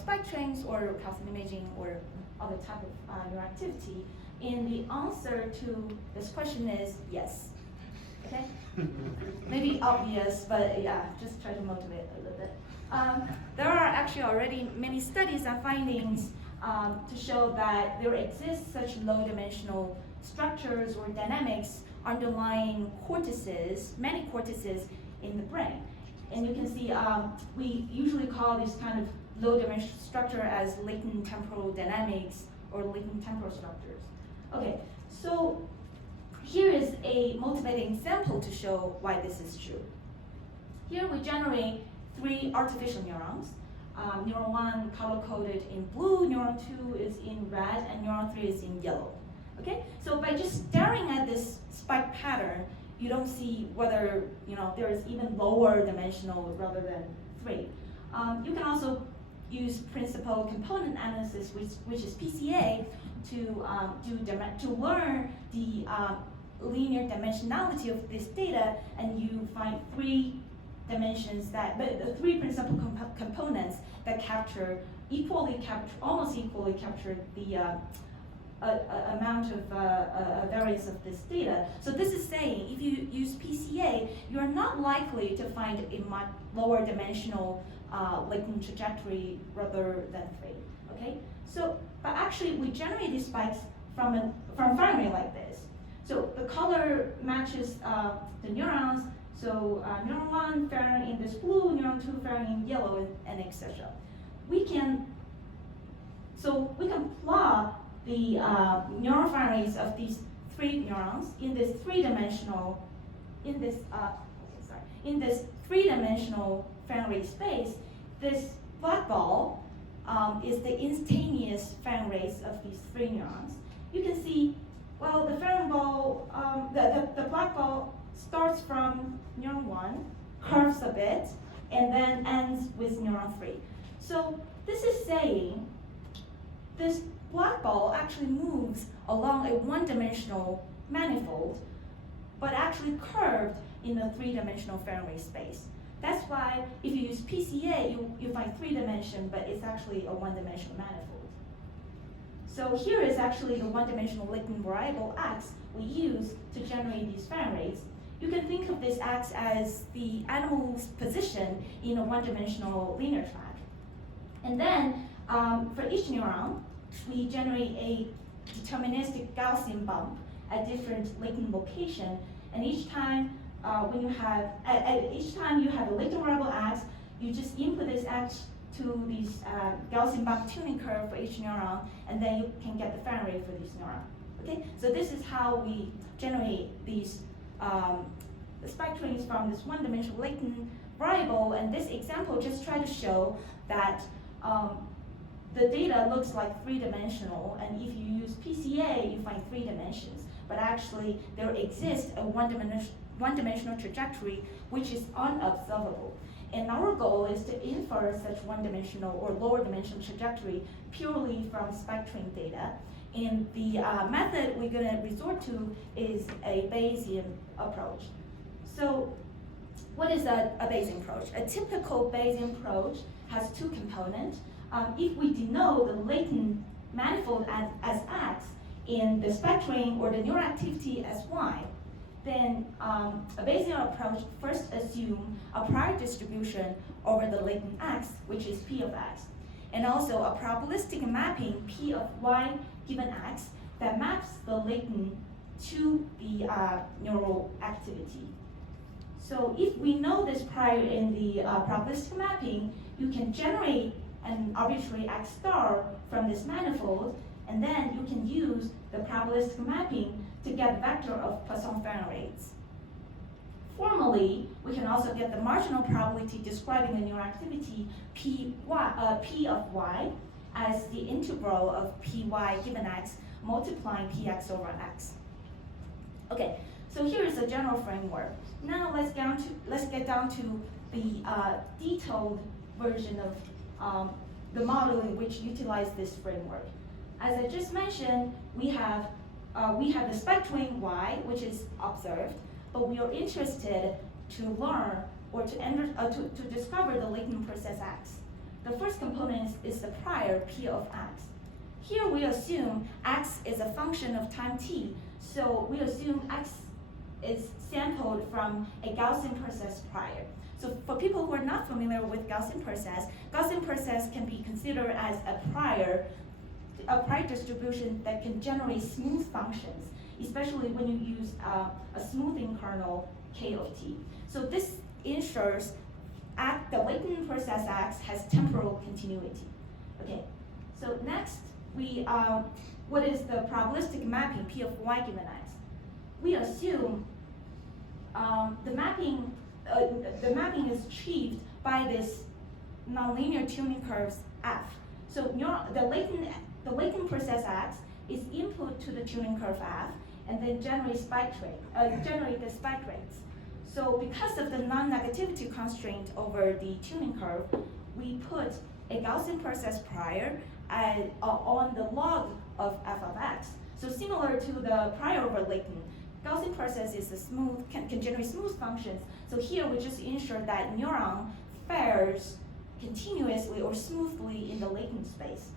spike trains or calcium imaging or other type of neuroactivity? And the answer to this question is yes. Okay? Maybe obvious, but yeah, just try to motivate a little bit. There are actually already many studies and findings to show that there exists such low-dimensional structures or dynamics underlying cortices, many cortices in the brain. And you can see we usually call this kind of low-dimensional structure as latent temporal dynamics or latent temporal structures. Okay, so here is a motivating example to show why this is true. Here we generate 3 artificial neurons. Neuron 1 color-coded in blue, neuron 2 is in red, and neuron 3 is in yellow. Okay, so by just staring at this spike pattern, you don't see whether there is even lower dimensional rather than 3. You can also use principal component analysis, which is PCA, to learn the linear dimensionality of this data, and you find 3 dimensions but the 3 principal components that almost equally capture the amount of variance of this data. So this is saying if you use PCA, you are not likely to find a much lower dimensional latent trajectory rather than 3. Okay, so but actually we generate these spikes from firing rate like this. So the color matches the neurons. So neuron 1 firing in this blue, neuron 2 firing in yellow, and etc. We can plot the neural firing rates of these 3 neurons in this three-dimensional firing rate space. This black ball is the instantaneous firing rates of these 3 neurons. You can see, well, the firing ball, the black ball starts from neuron 1, curves a bit, and then ends with neuron 3. So this is saying this black ball actually moves along a one-dimensional manifold, but actually curved in a 3-dimensional firing rate space. That's why if you use PCA, you find 3 dimension, but it's actually a one-dimensional manifold. So here is actually the one-dimensional latent variable X we use to generate these firing rates. You can think of this X as the animal's position in a one-dimensional linear track. And then for each neuron, we generate a deterministic Gaussian bump at different latent location. And each time you have a latent variable X, you just input this X to these Gaussian bump tuning curve for each neuron, and then you can get the firing rate for these neurons. Okay, so this is how we generate these the spike trains from this one-dimensional latent variable, and this example just try to show that the data looks like 3-dimensional, and if you use PCA, you find 3 dimensions, but actually there exists a one-dimensional trajectory which is unobservable. And our goal is to infer such one-dimensional or lower-dimensional trajectory purely from spike train data. And the method we're going to resort to is a Bayesian approach. So what is a Bayesian approach? A typical Bayesian approach has 2 components. If we denote the latent manifold as X in the spectrum or the neural activity as Y, then a Bayesian approach first assumes a prior distribution over the latent X, which is P of X, and also a probabilistic mapping P of Y given X that maps the latent to the neural activity. So if we know this prior in the probabilistic mapping, you can generate an arbitrary X star from this manifold, and then you can use the probabilistic mapping to get the vector of Poisson firing rates. Formally, we can also get the marginal probability describing the neural activity P of Y as the integral of Py given X multiplying Px over X. Okay, so here is a general framework. Now let's get down to the detailed version of the modeling which utilize this framework. As I just mentioned, we have the spectrum Y, which is observed, but we are interested to learn or to discover the latent process X. the first component is the prior P of x. Here we assume x is a function of time t, so we assume x is sampled from a Gaussian process prior. So for people who are not familiar with Gaussian process can be considered as a prior distribution that can generate smooth functions, especially when you use a smoothing kernel k of t. So this ensures the latent process x has temporal continuity. Okay, so next what is the probabilistic mapping P of y given x? We assume the mapping is achieved by this nonlinear tuning curves f. So the latent process x is input to the tuning curve f, and then generate the spike rates. So because of the non-negativity constraint over the tuning curve, we put a Gaussian process prior on the log of f of x. So similar to the prior over latent, Gaussian process is can generate smooth functions. So here we just ensure that neuron fares continuously or smoothly in the latent space.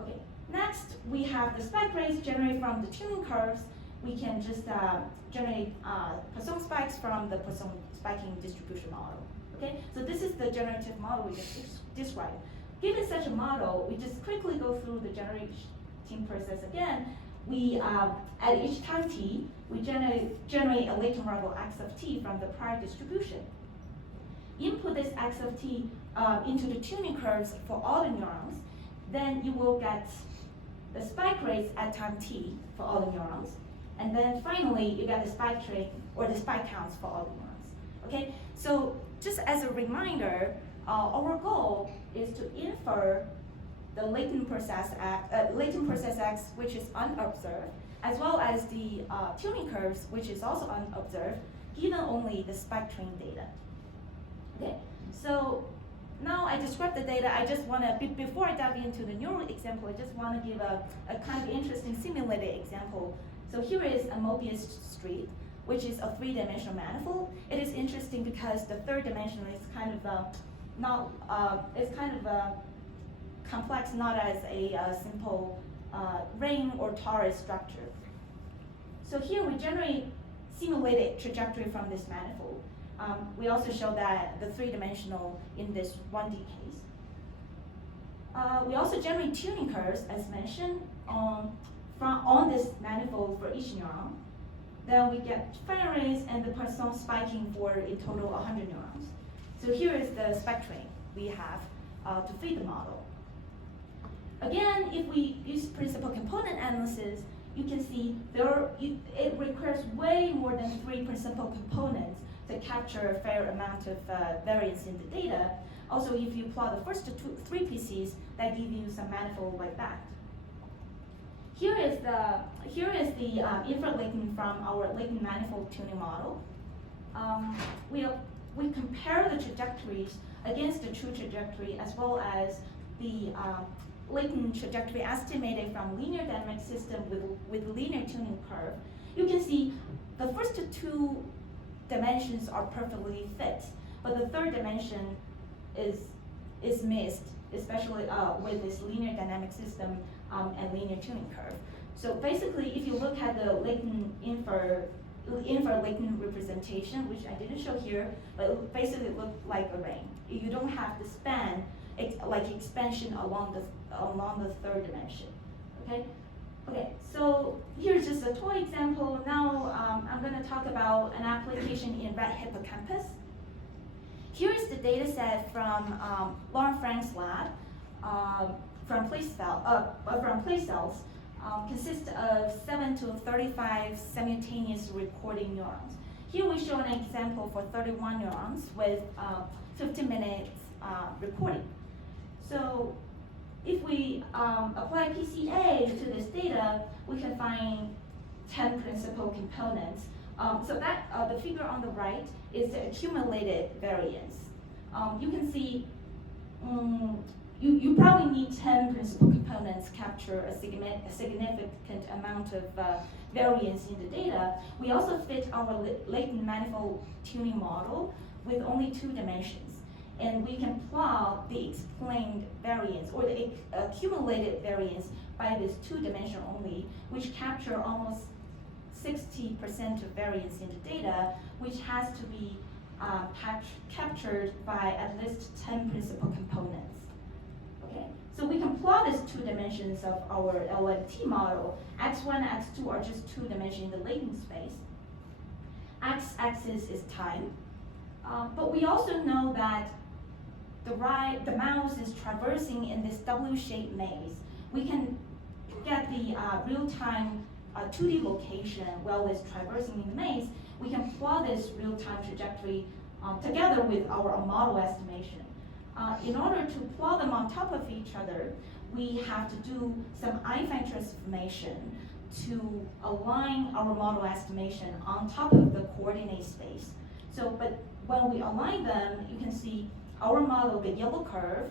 Okay, next we have the spike rates generated from the tuning curves. We can just generate Poisson spikes from the Poisson spiking distribution model. Okay, so this is the generative model we just described. Given such a model, we just quickly go through the generating process again. We at each time t, we generate a latent variable x of t from the prior distribution. Input this x of t into the tuning curves for all the neurons, then you will get the spike rates at time t for all the neurons, and then finally you get the spike rate or the spike counts for all the neurons. Okay, so just as a reminder, our goal is to infer the latent process x, which is unobserved, as well as the tuning curves, which is also unobserved, given only the spike train data. Okay, so now I described the data. I just want to, before I dive into the neural example, I just want to give a kind of interesting simulated example. So here is a Mobius street, which is a three-dimensional manifold. It is interesting because the third dimension is kind of complex, not as a simple ring or torus structure. So here we generate simulated trajectory from this manifold. We also show that the three-dimensional in this 1D case. We also generate tuning curves, as mentioned, on this manifold for each neuron. Then we get fan rays and the Poisson spiking for in total 100 neurons. So here is the spectrum we have to feed the model. Again, if we use principal component analysis, you can see it requires way more than 3 principal components to capture a fair amount of variance in the data. Also, if you plot the first 3 PCs, that give you some manifold like that. Here is the infra-latent from our latent manifold tuning model. We compare the trajectories against the true trajectory as well as the latent trajectory estimated from linear dynamic system with linear tuning curve. You can see the first 2 dimensions are perfectly fit, but the third dimension is missed, especially with this linear dynamic system and linear tuning curve. So basically, if you look at the latent infer-latent representation, which I didn't show here, but it basically looks like a ring. You don't have the span, like expansion along the third dimension. Okay. Okay. So here's just a toy example. Now I'm going to talk about an application in rat hippocampus. Here is the data set from Lauren Frank's lab from place cells. Consists of 7 to 35 simultaneous recording neurons. Here we show an example for 31 neurons with 15 minutes recording. So if we apply PCA to this data, we can find 10 principal components. So that the figure on the right is the accumulated variance. You can see you probably need 10 principal components capture a significant amount of variance in the data. We also fit our latent manifold tuning model with only 2 dimensions. and we can plot the explained variance or the accumulated variance by this 2 dimension only, which capture almost 60% of variance in the data, which has to be captured by at least 10 principal components. Okay, so we can plot these 2 dimensions of our LMT model. X1, X2 are just 2 dimensions in the latent space. X-axis is time, but we also know that the mouse is traversing in this W-shaped maze. We can get the real-time 2D location while it's traversing in the maze. We can plot this real-time trajectory together with our model estimation. In order to plot them on top of each other, we have to do some affine transformation to align our model estimation on top of the coordinate space. So, but when we align them, you can see our model, the yellow curve,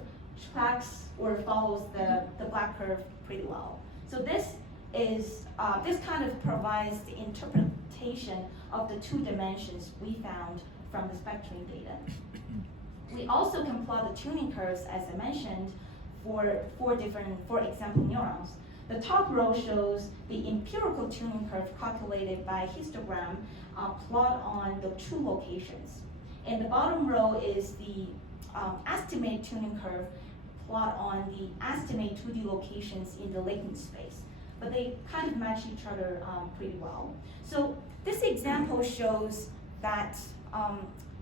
tracks or follows the black curve pretty well. So this kind of provides the interpretation of the 2 dimensions we found from the spectrum data. We also can plot the tuning curves, as I mentioned, for 4 different, for example, neurons. The top row shows the empirical tuning curve calculated by histogram plot on the 2 locations. And the bottom row is the estimate tuning curve plot on the estimate 2D locations in the latent space. But they kind of match each other pretty well. So this example shows that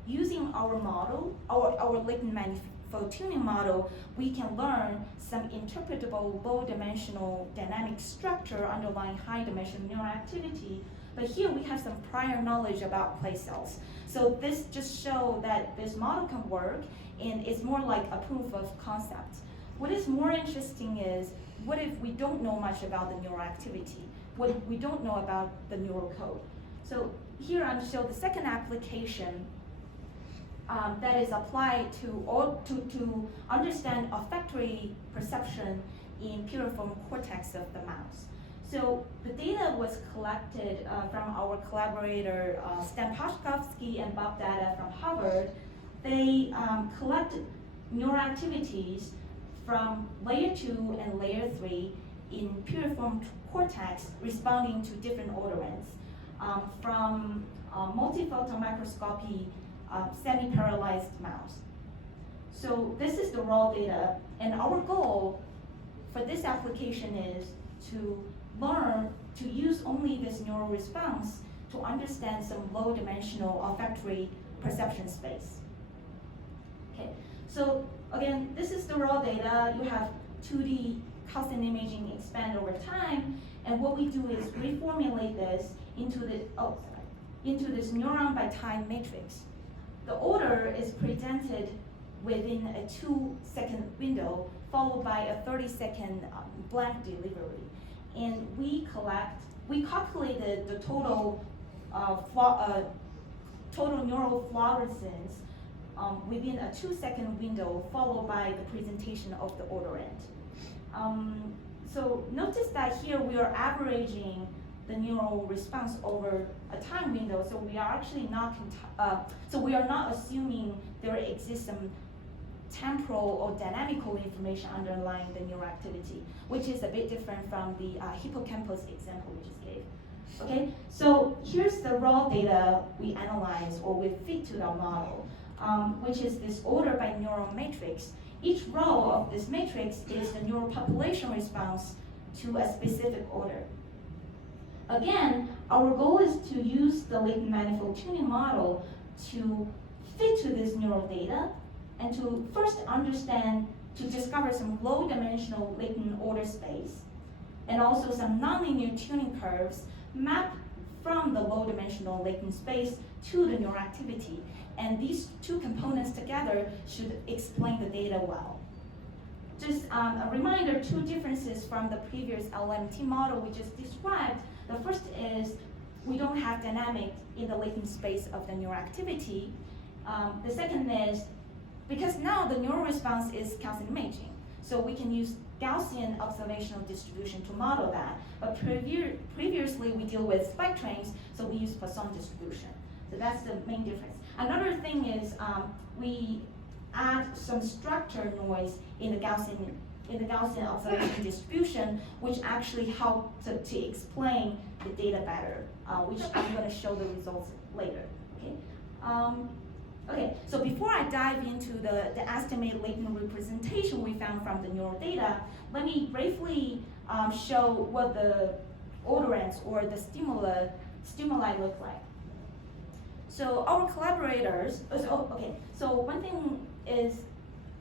using our model, our latent manifold tuning model, we can learn some interpretable low-dimensional dynamic structure underlying high-dimensional neural activity. But here we have some prior knowledge about place cells. So this just shows that this model can work, and it's more like a proof of concept. What is more interesting is, what if we don't know much about the neural activity? What if we don't know about the neural code? So here I'm showing the second application that is applied to understand olfactory perception in piriform cortex of the mouse. So the data was collected from our collaborator Stan Pashkovsky and Bob Data from Harvard. They collected neural activities from layer 2 and layer 3 in piriform cortex responding to different odorants from multifocal microscopy semi-paralyzed mouse. So this is the raw data, and our goal for this application is to learn to use only this neural response to understand some low-dimensional olfactory perception space. Okay, so again, this is the raw data. You have 2D Cosyne imaging expand over time, and what we do is reformulate this into this neuron by time matrix. The order is presented within a 2-second window, followed by a 30-second blank delivery. And we calculated the total neural fluorescence within a 2-second window, followed by the presentation of the odorant. So notice that here we are averaging the neural response over a time window, so we are actually not assuming there exists some temporal or dynamical information underlying the neural activity, which is a bit different from the hippocampus example we just gave. Okay, so here's the raw data we analyze or we fit to the model, which is this order by neural matrix. Each row of this matrix is the neural population response to a specific order. Again, our goal is to use the latent manifold tuning model to fit to this neural data and to first to discover some low-dimensional latent order space, and also some nonlinear tuning curves map from the low-dimensional latent space to the neural activity. And these 2 components together should explain the data well. Just a reminder, 2 differences from the previous LMT model we just described. The first is we don't have dynamic in the latent space of the neural activity. The second is, because now the neural response is Cosyne imaging, so we can use Gaussian observational distribution to model that. But previously we deal with spike trains, so we use Poisson distribution. So that's the main difference. Another thing is we add some structure noise in the Gaussian observation distribution, which actually help to explain the data better, which I'm going to show the results later. Okay. Okay, so before I dive into the estimated latent representation we found from the neural data, let me briefly show what the odorants or the stimuli look like. So our collaborators, so one thing is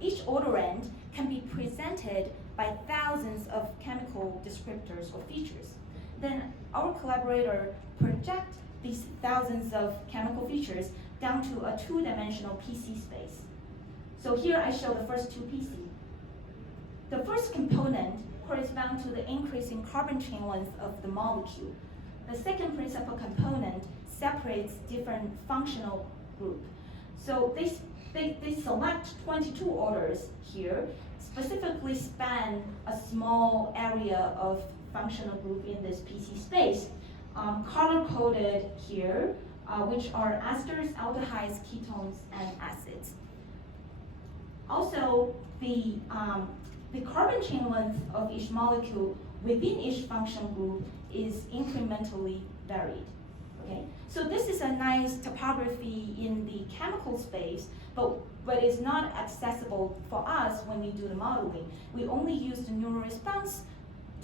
each odorant can be presented by thousands of chemical descriptors or features. Then our collaborator project these thousands of chemical features down to a two-dimensional PC space. So here I show the first two PC. The first component corresponds to the increase in carbon chain length of the molecule. The second principal component separates different functional groups. So they select 22 orders here, specifically span a small area of functional group in this PC space, color-coded here, which are esters, aldehydes, ketones, and acids. Also, the carbon chain length of each molecule within each functional group is incrementally varied. Okay, so this is a nice topography in the chemical space, but it's not accessible for us when we do the modeling. We only use the neural response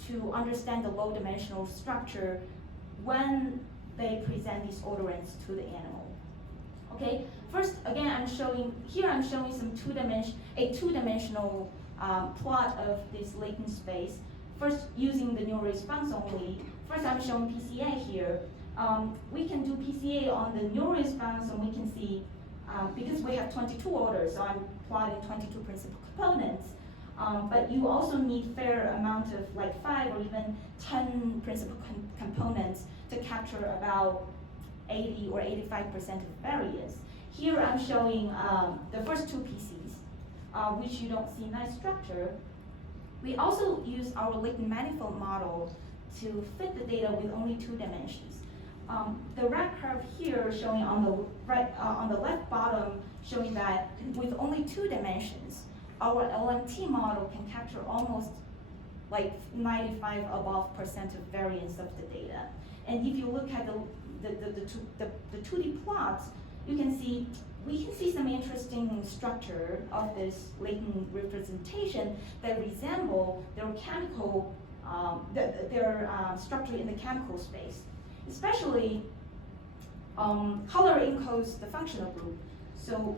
to understand the low-dimensional structure when they present these odorants to the animal. Okay, first, again, I'm showing some two-dimensional plot of this latent space. First, using the neural response only. First, I'm showing PCA here. We can do PCA on the neural response, and we can see, because we have 22 orders, so I'm plotting 22 principal components. But you also need fair amount of like 5 or even 10 principal components to capture about 80 or 85% of variance. Here I'm showing the first two PCs, which you don't see nice structure. We also use our latent manifold model to fit the data with only 2 dimensions. The red curve here showing on the left bottom, showing that with only 2 dimensions, our LMT model can capture almost like 95% above of variance of the data. And if you look at the 2D plots, we can see some interesting structure of this latent representation that resemble their chemical, their structure in the chemical space. Especially, color encodes the functional group. So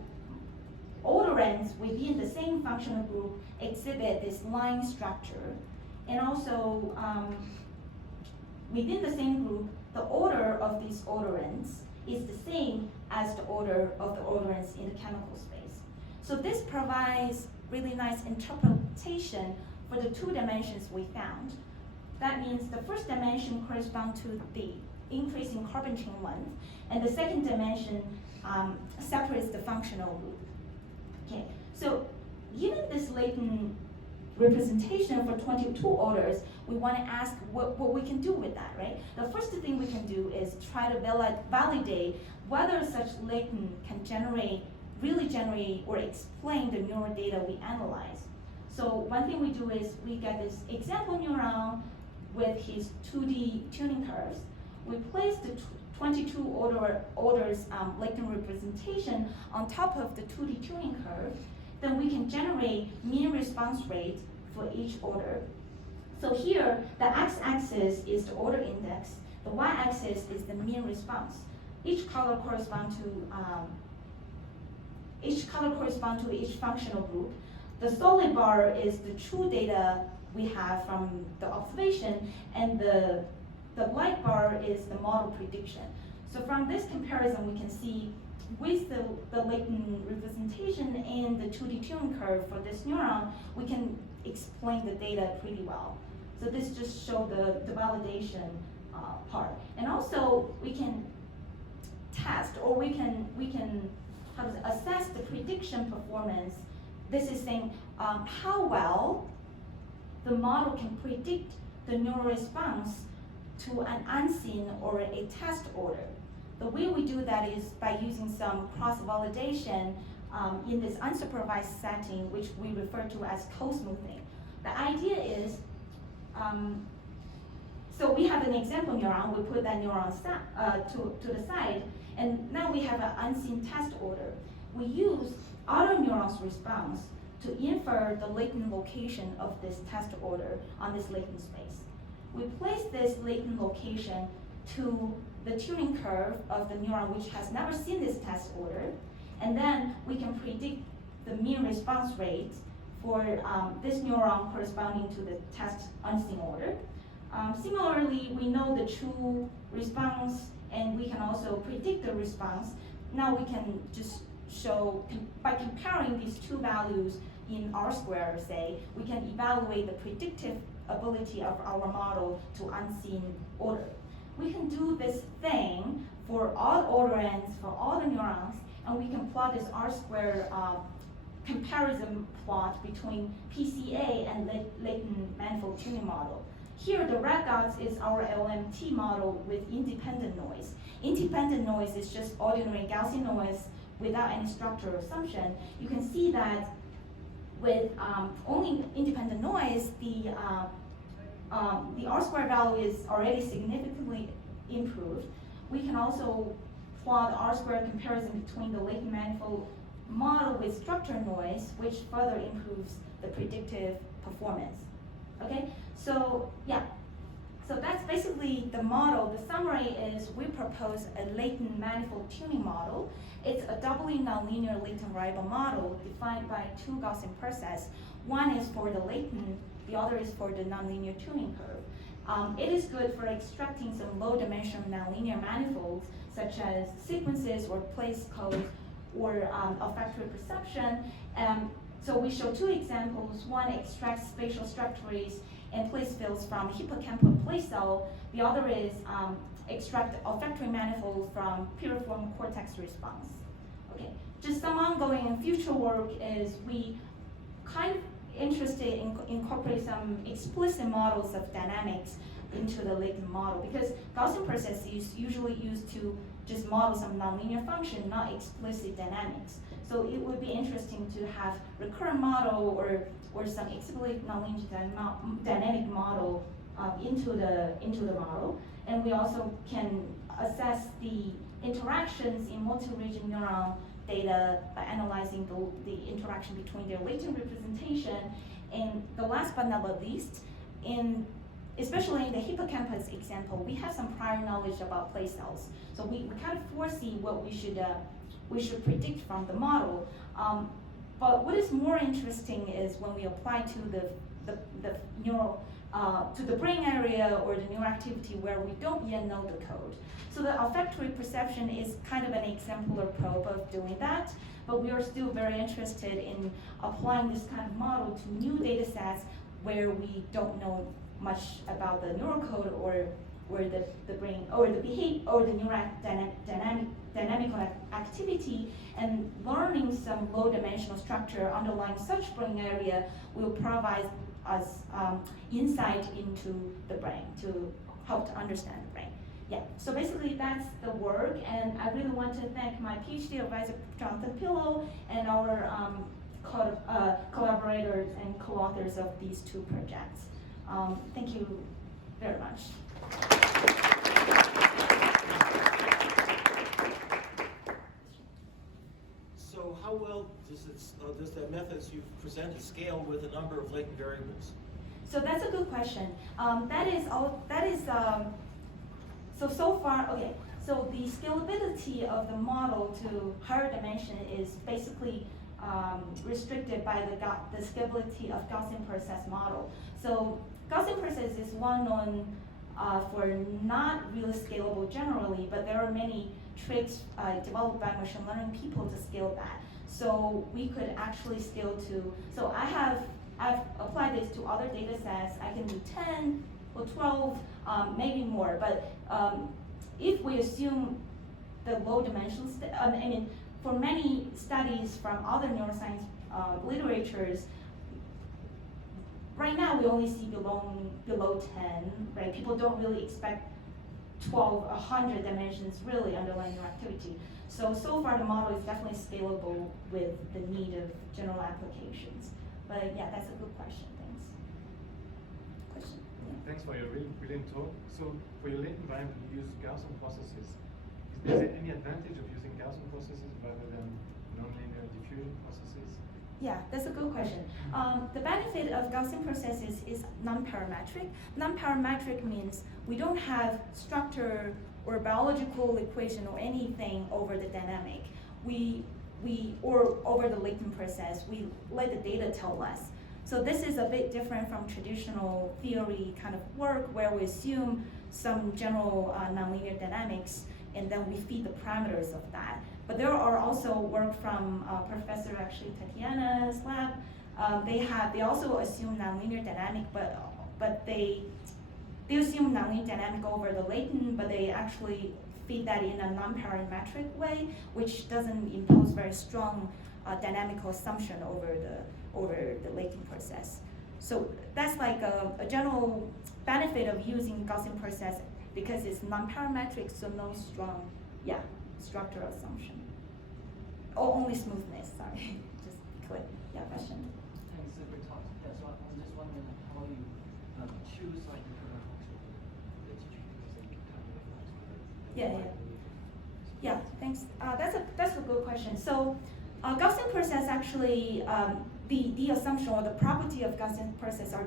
odorants within the same functional group exhibit this line structure. And also, within the same group, the order of these odorants is the same as the order of the odorants in the chemical space. So this provides really nice interpretation for the 2 dimensions we found. That means the first dimension corresponds to the increase in carbon chain length, and the second dimension separates the functional group. Okay, so given this latent representation for 22 orders, we want to ask what we can do with that, right? The first thing we can do is try to validate whether such latent can really generate or explain the neural data we analyze. So one thing we do is we get this example neuron with his 2D tuning curves. We place the 22 orders latent representation on top of the 2D tuning curve. Then we can generate mean response rate for each order. So here, the x-axis is the order index. The y-axis is the mean response. Each color corresponds to each functional group. The solid bar is the true data we have from the observation, and the light bar is the model prediction. So from this comparison, we can see with the latent representation and the 2D tuning curve for this neuron, we can explain the data pretty well. So this just shows the validation part. And also, we can test, or we can assess the prediction performance. This is saying how well the model can predict the neural response to an unseen or a test order. The way we do that is by using some cross-validation in this unsupervised setting, which we refer to as co-smoothing. The idea is, so we have an example neuron, we put that neuron to the side, and now we have an unseen test order. We use other neurons' response to infer the latent location of this test order on this latent space. We place this latent location to the tuning curve of the neuron which has never seen this test order, and then we can predict the mean response rate for this neuron corresponding to the test unseen order. Similarly, we know the true response, and we can also predict the response. Now we can just show, by comparing these two values in R-squared, say, we can evaluate the predictive ability of our model to unseen order. We can do this thing for all order ends, for all the neurons, and we can plot this R-squared comparison plot between PCA and latent manifold tuning model. Here, the red dots is our LMT model with independent noise. Independent noise is just ordinary Gaussian noise without any structural assumption. You can see that with only independent noise, the R-squared value is already significantly improved. We can also plot the R-squared comparison between the latent manifold model with structured noise, which further improves the predictive performance. Okay, so yeah, so that's basically the model. The summary is we propose a latent manifold tuning model. It's a doubly nonlinear latent variable model defined by two Gaussian processes. One is for the latent, the other is for the nonlinear tuning curve. It is good for extracting some low-dimensional nonlinear manifolds, such as sequences or place codes or olfactory perception. So we show two examples. One extracts spatial structures and place fields from hippocampal place cell. The other is extract olfactory manifold from piriform cortex response. Okay, just some ongoing future work is we kind of interested in incorporate some explicit models of dynamics into the latent model, because Gaussian process is usually used to just model some nonlinear function, not explicit dynamics. So it would be interesting to have recurrent model or some explicit nonlinear dynamic model into the model. And we also can assess the interactions in multi-region neuron data by analyzing the interaction between their latent representation. And the last but not least, especially in the hippocampus example, we have some prior knowledge about place cells. So we kind of foresee what we should predict from the model. But what is more interesting is when we apply to the neural, to the brain area or the neural activity where we don't yet know the code. So the olfactory perception is kind of an exemplar probe of doing that, but we are still very interested in applying this kind of model to new data sets where we don't know much about the neural code or the brain or the behavior or the neural dynamical activity, and learning some low-dimensional structure underlying such brain area will provide us insight into the brain to help to understand the brain. Yeah, so basically that's the work, and I really want to thank my PhD advisor, Jonathan Pillow, and our collaborators and co-authors of these two projects. Thank you very much. So how well does the methods you've presented scale with a number of latent variables? So that's a good question. So far, okay. So the scalability of the model to higher dimension is basically restricted by the scalability of Gaussian process model. So Gaussian process is well known for not really scalable generally, but there are many tricks developed by machine learning people to scale that. So we could actually scale to, so I've applied this to other data sets. I can do 10 or 12, maybe more, but if we assume the low dimensions, I mean, for many studies from other neuroscience literatures, right now we only see below 10, right? People don't really expect 100 dimensions really underlying your activity. So far the model is definitely scalable with the need of general applications. But yeah, that's a good question, thanks. Question? Yeah. Thanks for your really brilliant talk. So for your latent environment, you use Gaussian processes. Is there any advantage of using Gaussian processes rather than nonlinear diffusion processes? Yeah, that's a good question. The benefit of Gaussian processes is non-parametric. Non-parametric means we don't have structure or biological equation or anything over the dynamic. Or over the latent process, we let the data tell us. So this is a bit different from traditional theory kind of work where we assume some general nonlinear dynamics and then we feed the parameters of that. But there are also work from Professor actually Tatiana's lab. They also assume nonlinear dynamic, but they assume nonlinear dynamic over the latent, but they actually feed that in a non-parametric way, which doesn't impose very strong dynamical assumption over the latent process. So that's like a general benefit of using Gaussian process because it's non-parametric, so no strong, structural assumption. Or only smoothness, sorry, just quick, question. Thanks for your talk. Yeah, so I'm just wondering how you choose like the teaching. Yeah, thanks. That's a good question. So Gaussian process actually, the assumption or the property of Gaussian process are